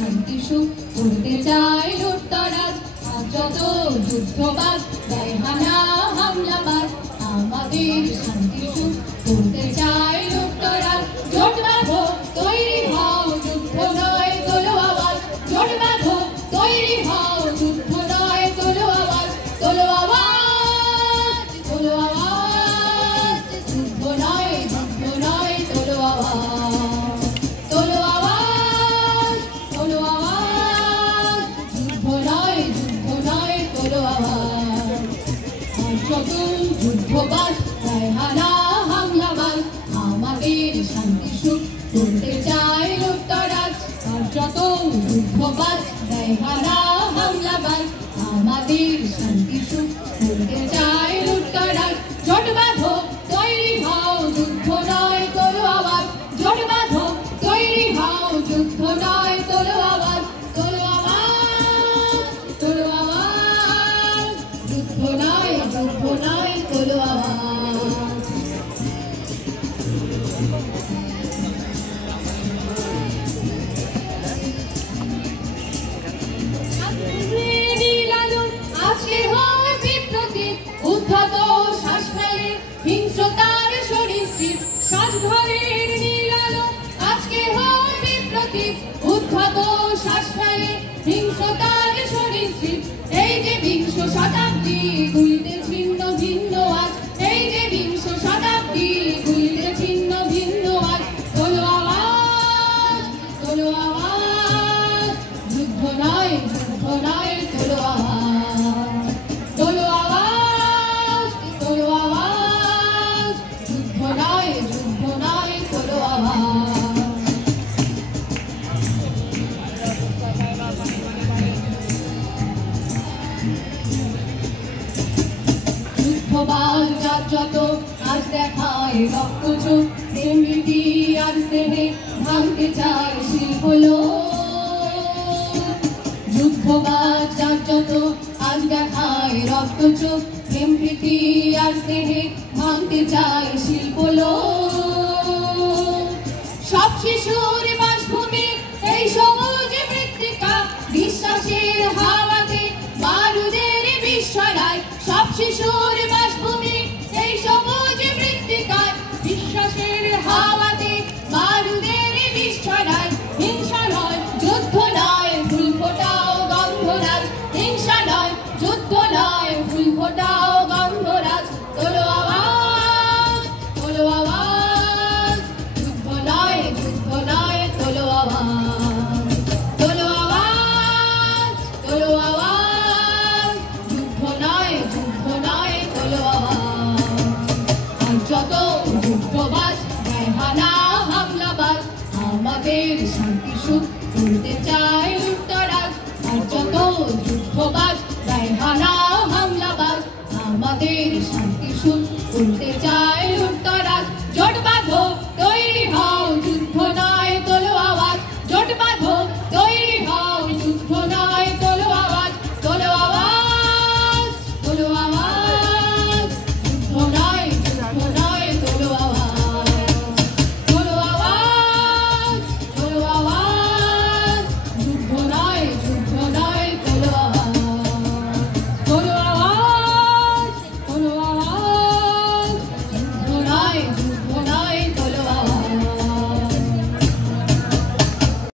শান্তি সুখ করতে চায় লুটতরাজ আজ যত যুদ্ধবাজ দেয় হানা হামলাবাজ আমাদের শান্তি সুখ করতে চায় লুটতরাজ জোট বাঁধো তৈরি হও যুদ্ধ নয় তোলো আওয়াজ জোট বাঁধো তৈরি হও যুদ্ধ নয় তোলো আওয়াজ তোলো আওয়াজ তোলো আওয়াজ যুদ্ধ নয় তোলো আওয়াজ তোলো আওয়াজ তোলো আওয়াজ যুদ্ধ নয় তোলো আওয়াজ যত যুদ্ধবাজ দেয় হানা হামলাবাজ আমাদের শান্তি সুখ করতে চায় লুটতরাজ আর যত যুদ্ধবাজ দেয় হানা হামলাবাজ আমাদের শান্তি সুখ করতে চায় লুটতরাজ জোট বাঁধো তৈরি হও যুদ্ধ নয় তোলো আওয়াজ জোট বাঁধো তৈরি হও যুদ্ধ নয় তোলো আওয়াজ তোলো আওয়াজ তোলো আওয়াজ যুদ্ধ নয় তোলো আওয়াজ আজকে হয় বিপ্লবী উদ্ধত শ্বাস ফেলে হিংস্রতার সরীসৃপ সাজঘরের নীল আলো আজকে হয় বিপ্লবী উদ্ধত শ্বাস ফেলে হিংস্রতার সরীসৃপ এই যে বিংশ শতাব্দী গুলিতে ছিন্ন ভিন্ন আজ এই যে বিংশ শতাব্দী গুলিতে ছিন্ন ভিন্ন আজ তোলো আওয়াজ যুদ্ধ নয় তোলো আওয়াজ তোলো আওয়াজ তোলো আওয়াজ যুদ্ধ নয় তোলো আওয়াজ যুদ্ধবাজ যার যত আজ দেখায় রক্তচোখ এমনিটি আর স্নেহে ভাঙতে চায় শিল্পলোক যুদ্ধবাজ যার যত আজ দেখায় রক্তচোখ এমনিটি আর স্নেহে ভাঙতে চায় শিল্পলোক সব শিশুর বাসভূমি এই সবুজ মৃত্তিকা বিশ্বাসের হাওয়াতে বারুদের বিস্মরায় সব শিশুর বাসভূমি এই সবুজ মৃত্তিকায় বিশ্বাসের হাওয়াতে বারুদের বিস্মরায় হিংসা নয় যুদ্ধ নয় ফুল ফোটাও গন্ধরাজ হিংসা নয় যুদ্ধ নয় ফুল ফোটাও গন্ধরাজ তোলো আওয়াজ যুদ্ধ নয় তোলো আওয়াজ তোলো আওয়াজ যুদ্ধ নয় তোলো আওয়াজ আর যত যুদ্ধবাজ দেয় হানা হামলাবাজ আমাদের শান্তি সুখ